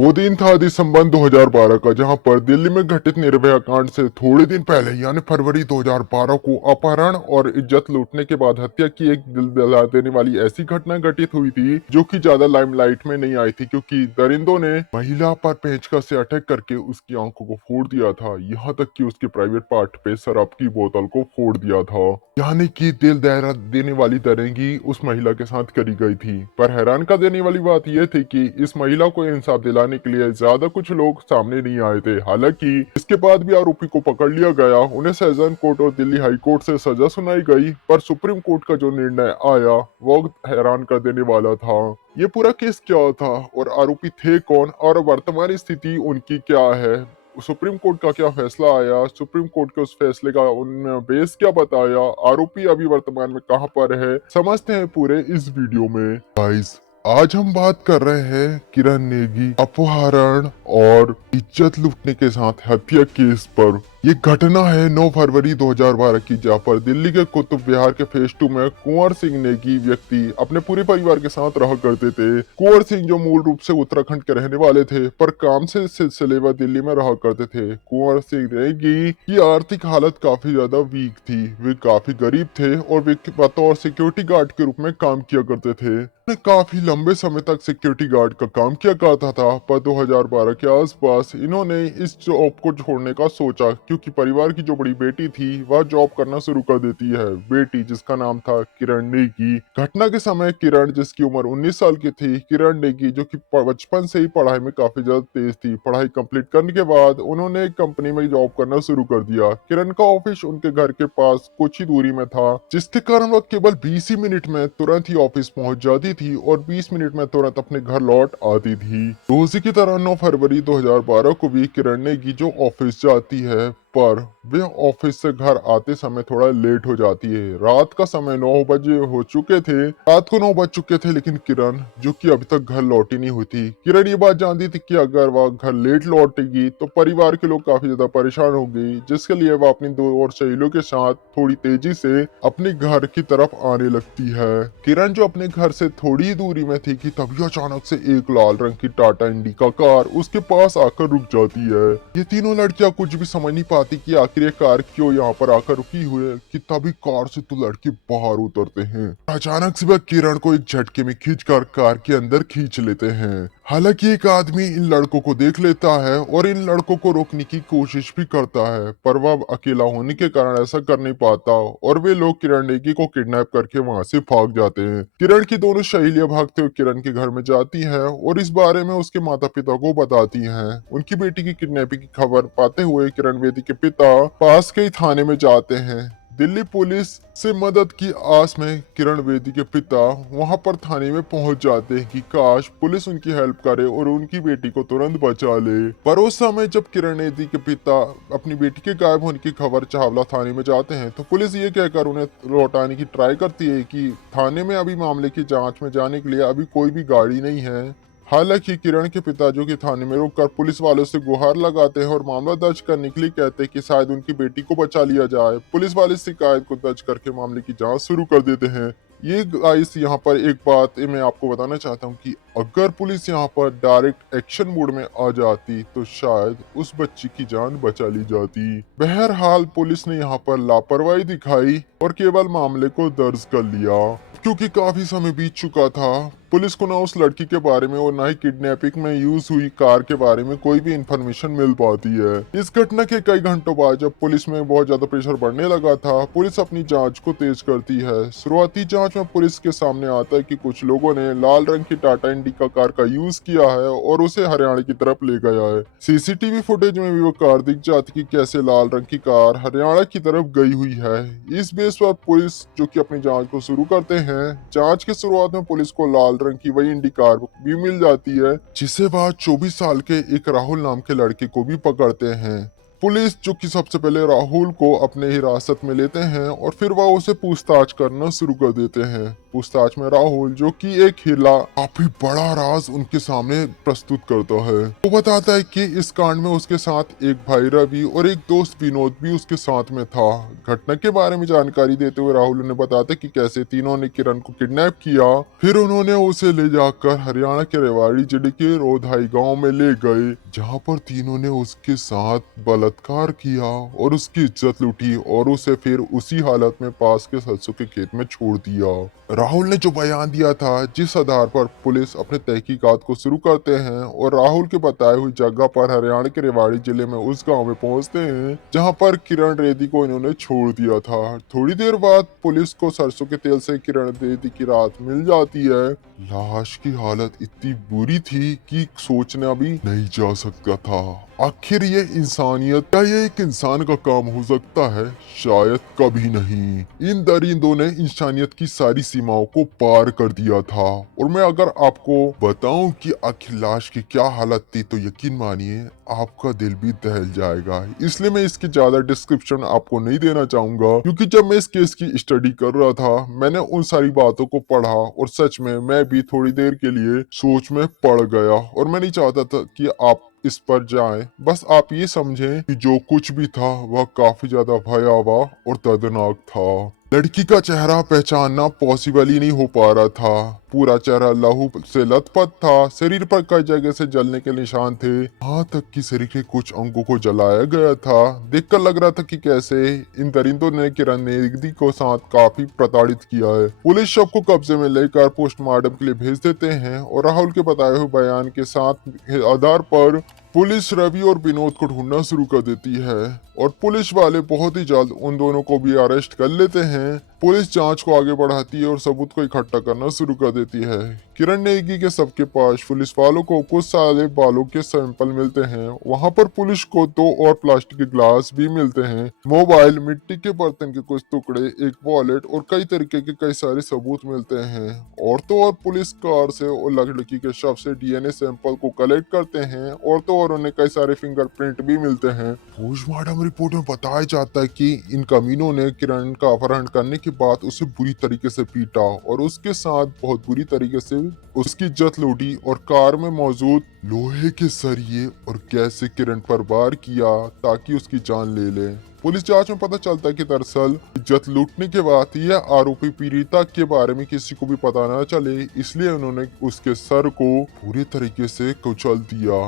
वो दिन था दिसंबर 2012 का, जहां पर दिल्ली में घटित निर्भया कांड से थोड़े दिन पहले यानी फरवरी 2012 को अपहरण और इज्जत लूटने के बाद हत्या की एक दिल दहला देने वाली ऐसी घटना घटित हुई थी जो कि ज्यादा लाइमलाइट में नहीं आई थी, क्योंकि दरिंदों ने महिला पर पेंचकस से अटैक करके उसकी आंखों को फोड़ दिया था। यहाँ तक कि उसके प्राइवेट पार्ट पे शराब की बोतल को फोड़ दिया था। यानी कि दिल दहला देने वाली दरिंदगी उस महिला के साथ करी गई थी। पर हैरान कर देने वाली बात यह थी कि इस महिला को इंसाफ दिलाने के लिए ज्यादा कुछ लोग सामने नहीं आए थे। हालांकि इसके बाद भी आरोपी को पकड़ लिया गया, उन्हें सैजन कोर्ट और दिल्ली हाई कोर्ट से सजा सुनाई गई, पर सुप्रीम कोर्ट का जो निर्णय आया वो हैरान कर देने वाला था। ये पूरा केस क्या था और आरोपी थे कौन और वर्तमान स्थिति उनकी क्या है, सुप्रीम कोर्ट का क्या फैसला आया, सुप्रीम कोर्ट के उस फैसले का उन बेस क्या बताया, आरोपी अभी वर्तमान में कहां पर है, समझते हैं पूरे इस वीडियो में। गाइस, आज हम बात कर रहे हैं किरण नेगी अपहरण और इज्जत लूटने के साथ हत्या केस पर। ये घटना है 9 फरवरी 2012 की, जहाँ पर दिल्ली के कुतुब विहार के फेज 2 में कुंवर सिंह नेगी व्यक्ति अपने पूरे परिवार के साथ रहा करते थे। कुंवर सिंह जो मूल रूप से उत्तराखंड के रहने वाले थे पर काम से सिलसिले में दिल्ली में रहा करते थे। कुंवर सिंह नेगी की आर्थिक हालत काफी ज्यादा वीक थी, वे काफी गरीब थे और वे बतौर सिक्योरिटी गार्ड के रूप में काम किया करते थे। काफी लंबे समय तक सिक्योरिटी गार्ड का काम किया करता था, पर 2012 के आसपास इन्होंने इस जॉब को छोड़ने का सोचा, क्योंकि परिवार की जो बड़ी बेटी थी वह जॉब करना शुरू कर देती है। बेटी जिसका नाम था किरण नेगी। घटना के समय किरण, जिसकी उम्र 19 साल की थी, किरण नेगी जो कि बचपन से ही पढ़ाई में काफी ज्यादा तेज थी, पढ़ाई कंप्लीट करने के बाद उन्होंने एक कंपनी में जॉब करना शुरू कर दिया। किरण का ऑफिस उनके घर के पास कुछ ही दूरी में था, जिसके कारण वह केवल 20 ही मिनट में तुरंत ही ऑफिस पहुंच जाती थी और 20 मिनट में तुरंत अपने घर लौट आती थी। रोजी की तरह 9 फरवरी 2012 को भी किरण नेगी जो ऑफिस जाती है, पर वे ऑफिस से घर आते समय थोड़ा लेट हो जाती है। रात का समय 9 बजे हो चुके थे, रात को 9 बज चुके थे, लेकिन किरण जो कि अभी तक घर लौटी नहीं हुई थी। किरण ये बात जानती थी कि अगर वह घर लेट लौटेगी तो परिवार के लोग काफी ज्यादा परेशान होंगे, जिसके लिए वह अपनी दो और सहेलियों के साथ थोड़ी तेजी से अपने घर की तरफ आने लगती है। किरण जो अपने घर से थोड़ी दूरी में थी कि तभी अचानक से एक लाल रंग की टाटा इंडिका कार उसके पास आकर रुक जाती है। ये तीनों लड़कियां कुछ भी समझ नहीं पाती कि आखिर ये कार क्यों यहाँ पर आकर रुकी हुई है, कि तभी कार से तो लड़के बाहर उतरते हैं। अचानक से वह किरण को एक झटके में खींचकर कार के अंदर खींच लेते हैं। हालांकि एक आदमी इन लड़कों को देख लेता है और इन लड़कों को रोकने की कोशिश भी करता है, पर वह अकेला होने के कारण ऐसा कर नहीं पाता और वे लोग किरण नेगी को किडनैप करके वहां से भाग जाते हैं। किरण की दोनों सहेलियां भागते हुए किरण के घर में जाती हैं और इस बारे में उसके माता पिता को बताती हैं। उनकी बेटी की किडनैपिंग की खबर पाते हुए किरण बेदी के पिता पास के ही थाने में जाते हैं। दिल्ली पुलिस से मदद की आस में किरण बेदी के पिता वहां पर थाने में पहुंच जाते हैं कि काश पुलिस उनकी हेल्प करे और उनकी बेटी को तुरंत बचा ले। पर उस समय जब किरण बेदी के पिता अपनी बेटी के गायब होने की खबर चावला थाने में जाते हैं, तो पुलिस ये कहकर उन्हें लौटाने की ट्राई करती है कि थाने में अभी मामले की जांच में जाने के लिए अभी कोई भी गाड़ी नहीं है। हालांकि किरण के पिता जो कि थाने में रुककर पुलिस वालों से गुहार लगाते हैं और मामला दर्ज करने के लिए कहते हैं कि शायद उनकी बेटी को बचा लिया जाए। पुलिस वाले शिकायत को दर्ज करके मामले की जांच शुरू कर देते हैं। ये गाइस यहाँ पर एक बात मैं आपको बताना चाहता हूँ कि अगर पुलिस यहाँ पर डायरेक्ट एक्शन मोड में आ जाती तो शायद उस बच्ची की जान बचा ली जाती। बहरहाल पुलिस ने यहाँ पर लापरवाही दिखाई और केवल मामले को दर्ज कर लिया। क्योंकि काफी समय बीत चुका था, पुलिस को ना उस लड़की के बारे में और ना ही किडनैपिंग में यूज हुई कार के बारे में कोई भी इंफॉर्मेशन मिल पाती है। इस घटना के कई घंटों बाद जब पुलिस में बहुत ज्यादा प्रेशर बढ़ने लगा था, पुलिस अपनी जांच को तेज करती है। शुरुआती जांच में पुलिस के सामने आता है कि कुछ लोगों ने लाल रंग की टाटा इंडिका कार का यूज किया है और उसे हरियाणा की तरफ ले गया है। सीसीटीवी फुटेज में भी वो कार दिख जाती कि कैसे लाल रंग की कार हरियाणा की तरफ गई हुई है। इस बेस पर पुलिस जो कि अपनी जांच को शुरू करते हैं। जांच की शुरुआत में पुलिस को लाल रंग की वही इंडी कार भी मिल जाती है, जिसे बाद 24 साल के एक राहुल नाम के लड़के को भी पकड़ते हैं। पुलिस जो कि सबसे पहले राहुल को अपने हिरासत में लेते हैं और फिर वह उसे पूछताछ करना शुरू कर देते हैं। पूछताछ में राहुल, जो कि एक हिला काफी बड़ा राज उनके सामने प्रस्तुत करता है। वो बताता है कि इस कांड में उसके साथ एक भाई रवि और एक दोस्त विनोद भी उसके साथ में था। घटना के बारे में जानकारी देते हुए राहुल उन्हें बताते कि कैसे तीनों ने किरण को किडनैप किया, फिर उन्होंने उसे ले जाकर हरियाणा के रेवाड़ी जिले के रोधाई गांव में ले गए, जहां पर तीनों ने उसके साथ बलात्कार किया और उसकी इज्जत लूटी और उसे फिर उसी हालत में पास के सरसों के खेत में छोड़ दिया। राहुल ने जो बयान दिया था, जिस आधार पर पुलिस अपने तहकीकात को शुरू करते हैं और राहुल के बताए हुई जगह पर हरियाणा के रेवाड़ी जिले में उस गांव में पहुंचते हैं जहां पर किरण रेड्डी को इन्होंने छोड़ दिया था। थोड़ी देर बाद पुलिस को सरसों के तेल से किरण रेड्डी की रात मिल जाती है। लाश की हालत इतनी बुरी थी कि सोचना भी नहीं जा सकता था। आखिर ये इंसानियत, क्या ये एक इंसान का काम हो सकता है? शायद कभी नहीं। इन दरिंदों ने इंसानियत की सारी सीमाओं को पार कर दिया था। और मैं अगर आपको बताऊं कि आखिर लाश की क्या हालत थी, तो यकीन मानिए आपका दिल भी दहल जाएगा। इसलिए मैं इसकी ज्यादा डिस्क्रिप्शन आपको नहीं देना चाहूंगा, क्योंकि जब मैं इस केस की स्टडी कर रहा था, मैंने उन सारी बातों को पढ़ा और सच में मैं भी थोड़ी देर के लिए सोच में पड़ गया। और मैं नहीं चाहता था कि आप इस पर जाएं। बस आप ये समझें कि जो कुछ भी था वह काफी ज्यादा भयावह और दर्दनाक था। लड़की का चेहरा पहचानना पॉसिबल ही नहीं हो पा रहा था। पूरा चेहरा लहू से लथपथ था, शरीर पर कई जगह से जलने के निशान थे, यहाँ तक कि शरीर के कुछ अंगों को जलाया गया था। देखकर लग रहा था कि कैसे इन दरिंदों ने किरण नेगी को साथ काफी प्रताड़ित किया है। पुलिस शव को कब्जे में लेकर पोस्टमार्टम के लिए भेज देते हैं और राहुल के बताए हुए बयान के साथ आधार पर पुलिस रवि और विनोद को ढूंढना शुरू कर देती है और पुलिस वाले बहुत ही जल्द उन दोनों को भी अरेस्ट कर लेते हैं। पुलिस जांच को आगे बढ़ाती है और सबूत को इकट्ठा करना शुरू कर देती है। किरण नेगी के सबके पास पुलिस वालों को कुछ सारे बालों के सैंपल मिलते हैं। वहां पर पुलिस को 2 और प्लास्टिक के ग्लास भी मिलते हैं, मोबाइल, मिट्टी के बर्तन के कुछ टुकड़े, एक वॉलेट और कई तरीके के कई सारे सबूत मिलते हैं। और तो और पुलिस कार से और लड़की के शव से डीएनए सैंपल को कलेक्ट करते हैं और तो और उन्हें कई सारे फिंगरप्रिंट भी मिलते हैं। पोस्टमार्टम रिपोर्ट में बताया जाता है कि इन कमीनों ने किरण का अपहरण करने के बाद उसे बुरी तरीके से पीटा और उसके साथ बहुत बुरी तरीके से उसकी इज्जत लूटी और कार में मौजूद लोहे के सरिये और गैस से किरण पर वार किया ताकि उसकी जान ले ले। पुलिस जांच में पता चलता है कि दरअसल इज्जत लूटने के बाद यह आरोपी पीड़िता के बारे में किसी को भी पता न चले, इसलिए उन्होंने उसके सर को पूरी तरीके से कुचल दिया।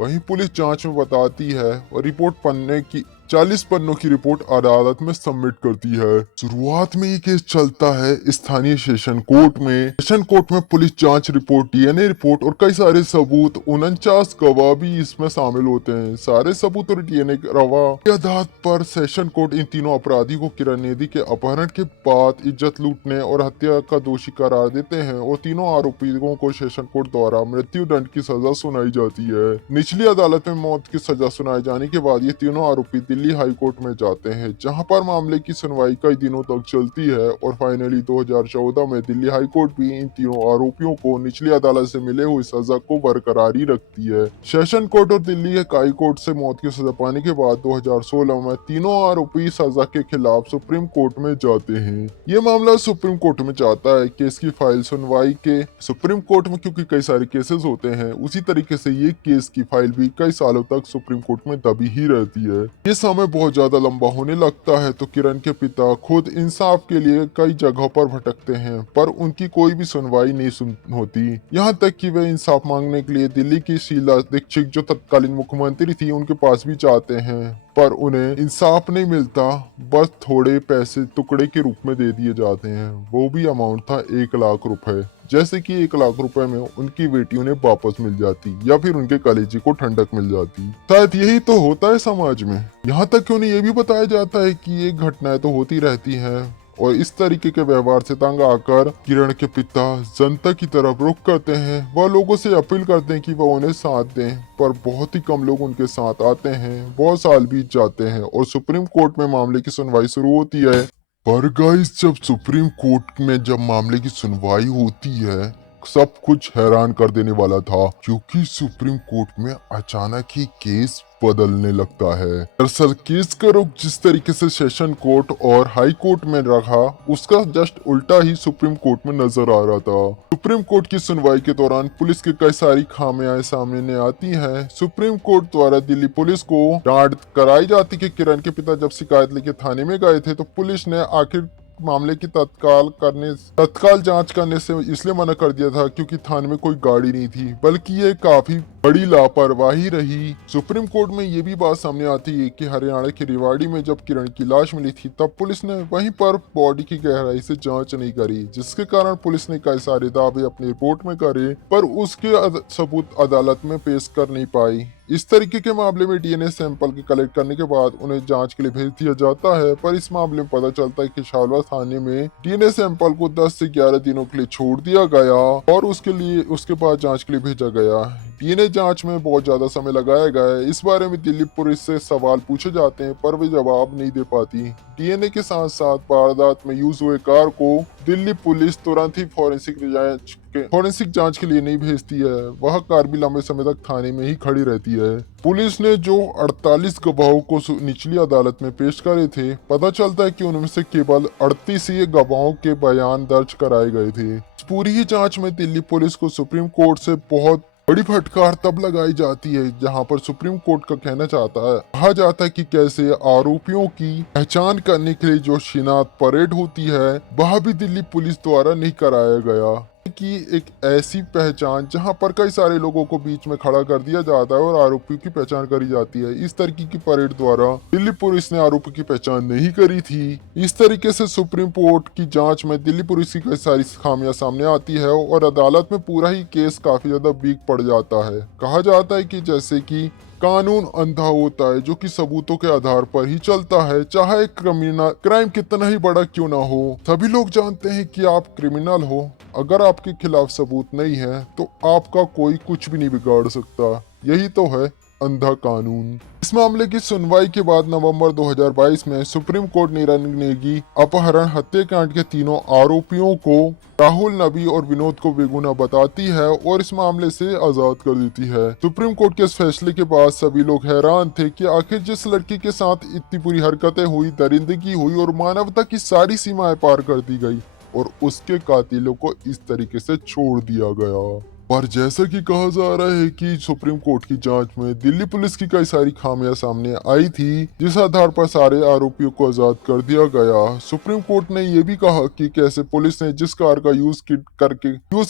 वहीं पुलिस जांच में बताती है और रिपोर्ट पन्ने की 40 पन्नों की रिपोर्ट अदालत में सबमिट करती है। शुरुआत में ये केस चलता है स्थानीय सेशन कोर्ट में। सेशन कोर्ट में पुलिस जांच रिपोर्ट, डीएनए रिपोर्ट और कई सारे सबूत, 49 गवाह भी इसमें शामिल होते हैं। सारे सबूत और डीएनए गवाह के आधार पर सेशन कोर्ट इन तीनों अपराधी को किरण नेगी के अपहरण के बाद इज्जत लूटने और हत्या का दोषी करार देते हैं और तीनों आरोपियों को सेशन कोर्ट द्वारा मृत्यु दंड की सजा सुनाई जाती है। निचली अदालत में मौत की सजा सुनाए जाने के बाद ये तीनों आरोपी दिल्ली हाई कोर्ट में जाते हैं, जहां पर मामले की सुनवाई कई दिनों तक चलती है और फाइनली 2014 में दिल्ली हाई कोर्ट भी इन तीनों आरोपियों को निचली अदालत से मिले हुई सजा को बरकरारी रखती है। सेशन कोर्ट और दिल्ली हाई कोर्ट से मौत की सजा पाने के बाद 2016 में तीनों आरोपी सजा के खिलाफ सुप्रीम कोर्ट में जाते हैं। ये मामला सुप्रीम कोर्ट में जाता है। केस की फाइल सुनवाई के सुप्रीम कोर्ट में क्योंकि कई सारे केसेस होते हैं, उसी तरीके से ये केस की फाइल भी कई सालों तक सुप्रीम कोर्ट में दबी ही रहती है। ये समय बहुत ज्यादा लंबा होने लगता है तो किरण के पिता खुद इंसाफ के लिए कई जगहों पर भटकते हैं, पर उनकी कोई भी सुनवाई नहीं होती। यहाँ तक कि वे इंसाफ मांगने के लिए दिल्ली की शीला दीक्षित, जो तत्कालीन मुख्यमंत्री थी, उनके पास भी जाते हैं, पर उन्हें इंसाफ नहीं मिलता। बस थोड़े पैसे टुकड़े के रूप में दे दिए जाते हैं। वो भी अमाउंट था 1 लाख रुपए। जैसे कि 1 लाख रुपए में उनकी बेटी उन्हें वापस मिल जाती या फिर उनके कलेजे को ठंडक मिल जाती। शायद यही तो होता है समाज में। यहाँ तक कि उन्हें ये भी बताया जाता है कि ये घटनाएं तो होती रहती हैं और इस तरीके के व्यवहार से तंग आकर किरण के पिता जनता की तरफ रुख करते हैं। वह लोगों से अपील करते हैं कि वह उन्हें साथ दें, पर बहुत ही कम लोग उनके साथ आते हैं। बहुत साल बीत जाते हैं और सुप्रीम कोर्ट में मामले की सुनवाई शुरू होती है। पर गाइस, जब सुप्रीम कोर्ट में जब मामले की सुनवाई होती है, सब कुछ हैरान कर देने वाला था, क्योंकि सुप्रीम कोर्ट में अचानक ही केस बदलने लगता है। दरअसल केस का रुख जिस तरीके से सेशन कोर्ट और हाई कोर्ट में रहा, उसका जस्ट उल्टा ही सुप्रीम कोर्ट में नजर आ रहा था। सुप्रीम कोर्ट की सुनवाई के दौरान पुलिस की कई सारी खामियां सामने आती हैं। सुप्रीम कोर्ट द्वारा दिल्ली पुलिस को डांट कराई जाती कि किरण के पिता जब शिकायत लेके थाने में गए थे तो पुलिस ने आखिर मामले की तत्काल जांच करने से इसलिए मना कर दिया था क्योंकि थाने में कोई गाड़ी नहीं थी, बल्कि ये काफी बड़ी लापरवाही रही। सुप्रीम कोर्ट में ये भी बात सामने आती है कि हरियाणा के रेवाड़ी में जब किरण की लाश मिली थी तब पुलिस ने वहीं पर बॉडी की गहराई से जांच नहीं करी, जिसके कारण पुलिस ने कई सारे दावे अपनी रिपोर्ट में करे पर उसके सबूत अदालत में पेश कर नहीं पाई। इस तरीके के मामले में डीएनए सैंपल के कलेक्ट करने के बाद उन्हें जांच के लिए भेज दिया जाता है, पर इस मामले में पता चलता है कि शालवा थाने में डीएनए सैंपल को 10 से 11 दिनों के लिए छोड़ दिया गया और उसके बाद जांच के लिए भेजा गया। डीएनए जांच में बहुत ज्यादा समय लगाया गया है। इस बारे में दिल्ली पुलिस से सवाल पूछे जाते हैं पर वे जवाब नहीं दे पाती। डीएनए के साथ साथ वारदात में यूज हुए कार को दिल्ली पुलिस तुरंत ही फॉरेंसिक जांच के लिए नहीं भेजती है। वह कार भी लंबे समय तक थाने में ही खड़ी रहती है। पुलिस ने जो 48 गवाहों को निचली अदालत में पेश करे थे, पता चलता है कि उनमें से केवल 38 ही गवाहों के बयान दर्ज कराए गए थे। पूरी ही जांच में दिल्ली पुलिस को सुप्रीम कोर्ट से बहुत बड़ी फटकार तब लगाई जाती है जहां पर सुप्रीम कोर्ट का कहा जाता है कि कैसे आरोपियों की पहचान करने के लिए जो शिनाख्त परेड होती है वह भी दिल्ली पुलिस द्वारा नहीं कराया गया, कि एक ऐसी पहचान जहां पर कई सारे लोगों को बीच में खड़ा कर दिया जाता है और आरोपियों की पहचान करी जाती है। इस तरीके की परेड द्वारा दिल्ली पुलिस ने आरोपी की पहचान नहीं करी थी। इस तरीके से सुप्रीम कोर्ट की जांच में दिल्ली पुलिस की कई सारी खामियां सामने आती है और अदालत में पूरा ही केस काफी ज्यादा वीक पड़ जाता है। कहा जाता है कि जैसे कि कानून अंधा होता है जो कि सबूतों के आधार पर ही चलता है, चाहे क्राइम कितना ही बड़ा क्यों ना हो। सभी लोग जानते हैं कि आप क्रिमिनल हो, अगर आपके खिलाफ सबूत नहीं है तो आपका कोई कुछ भी नहीं बिगाड़ सकता। यही तो है अंधा कानून। इस मामले की सुनवाई के बाद नवंबर 2022 में सुप्रीम कोर्ट निरंजन नेगी अपहरण हत्याकांड के तीनों आरोपियों को राहुल, नबी और विनोद को बेगुनाह बताती है और इस मामले से आजाद कर देती है। सुप्रीम कोर्ट के इस फैसले के बाद सभी लोग हैरान थे कि आखिर जिस लड़की के साथ इतनी बुरी हरकतें हुई, दरिंदगी हुई और मानवता की सारी सीमाएं पार कर दी गई और उसके कातिलों को इस तरीके से छोड़ दिया गया। और जैसा कि कहा जा रहा है कि सुप्रीम कोर्ट की जांच में दिल्ली पुलिस की कई सारी खामियां सामने आई थी, जिस आधार पर सारे आरोपियों को आजाद कर दिया गया। सुप्रीम कोर्ट ने यह भी कहा कि कैसे पुलिस ने जिस कार का यूज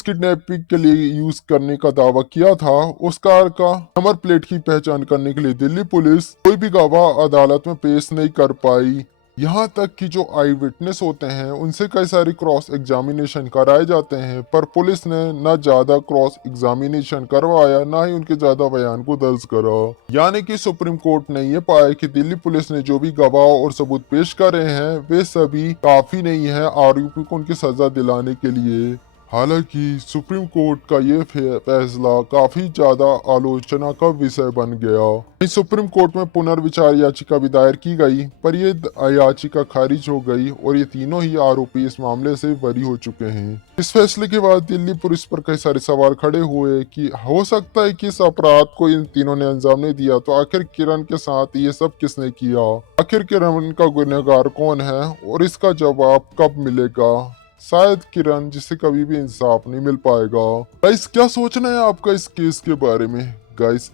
किडनैपिंग के लिए यूज करने का दावा किया था, उस कार का नंबर प्लेट की पहचान करने के लिए दिल्ली पुलिस कोई भी गवाह अदालत में पेश नहीं कर पाई। यहाँ तक कि जो आई विटनेस होते हैं उनसे कई सारे क्रॉस एग्जामिनेशन कराए जाते हैं, पर पुलिस ने न ज्यादा क्रॉस एग्जामिनेशन करवाया न ही उनके ज्यादा बयान को दर्ज करा। यानी कि सुप्रीम कोर्ट ने ये पाया कि दिल्ली पुलिस ने जो भी गवाह और सबूत पेश करे हैं वे सभी काफी नहीं है आरोपी को उनकी सजा दिलाने के लिए। हालांकि सुप्रीम कोर्ट का ये फैसला काफी ज्यादा आलोचना का विषय बन गया। सुप्रीम कोर्ट में पुनर्विचार याचिका भी दायर की गई, पर ये याचिका खारिज हो गई और ये तीनों ही आरोपी इस मामले से बरी हो चुके हैं। इस फैसले के बाद दिल्ली पुलिस पर कई सारे सवाल खड़े हुए कि हो सकता है कि इस अपराध को इन तीनों ने अंजाम नहीं दिया तो आखिर किरण के साथ ये सब किसने किया, आखिर किरण का गुनहगार कौन है और इसका जवाब कब मिलेगा। शायद किरण, जिसे कभी भी इंसाफ नहीं मिल पाएगा। गाइस, क्या सोचना है आपका इस केस के बारे में? गाइस,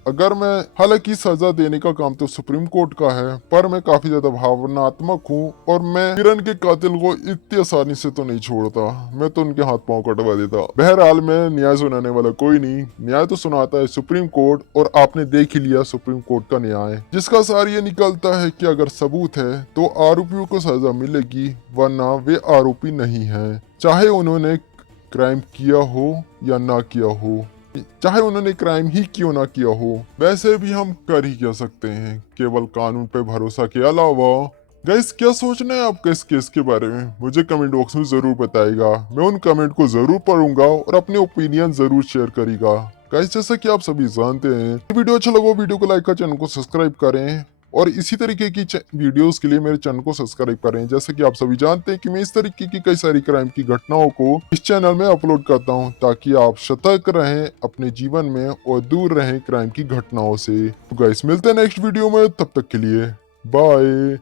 हालांकि सजा देने का काम तो सुप्रीम कोर्ट का है, पर मैं काफी ज्यादा भावनात्मक हूँ और मैं किरण के कातिल को इतनी आसानी से तो नहीं छोड़ता। मैं तो उनके हाथ पांव कटवा देता। बहरहाल, मैं न्याय सुनाने वाला कोई नहीं, न्याय तो सुनाता है सुप्रीम कोर्ट और आपने देख ही लिया सुप्रीम कोर्ट का न्याय, जिसका सार ये निकलता है कि अगर सबूत है तो आरोपियों को सजा मिलेगी, वरना वे आरोपी नहीं है, चाहे उन्होंने क्राइम किया हो या ना किया हो, चाहे उन्होंने क्राइम ही क्यों ना किया हो। वैसे भी हम कर ही क्या सकते हैं, केवल कानून पे भरोसा के अलावा। गाइस, क्या सोचना है आपका इस केस के बारे में? मुझे कमेंट बॉक्स में जरूर बताइएगा। मैं उन कमेंट को जरूर पढ़ूंगा और अपने ओपिनियन जरूर शेयर करेगा। गाइस, जैसा कि आप सभी जानते हैं, वीडियो अच्छा लगा वीडियो को लाइक कर, चैनल को सब्सक्राइब करें और इसी तरीके की वीडियोस के लिए मेरे चैनल को सब्सक्राइब करें। जैसे कि आप सभी जानते हैं कि मैं इस तरीके की कई सारी क्राइम की घटनाओं को इस चैनल में अपलोड करता हूं, ताकि आप सतर्क रहें अपने जीवन में और दूर रहें क्राइम की घटनाओं से। तो गाइस मिलते हैं नेक्स्ट वीडियो में, तब तक के लिए बाय।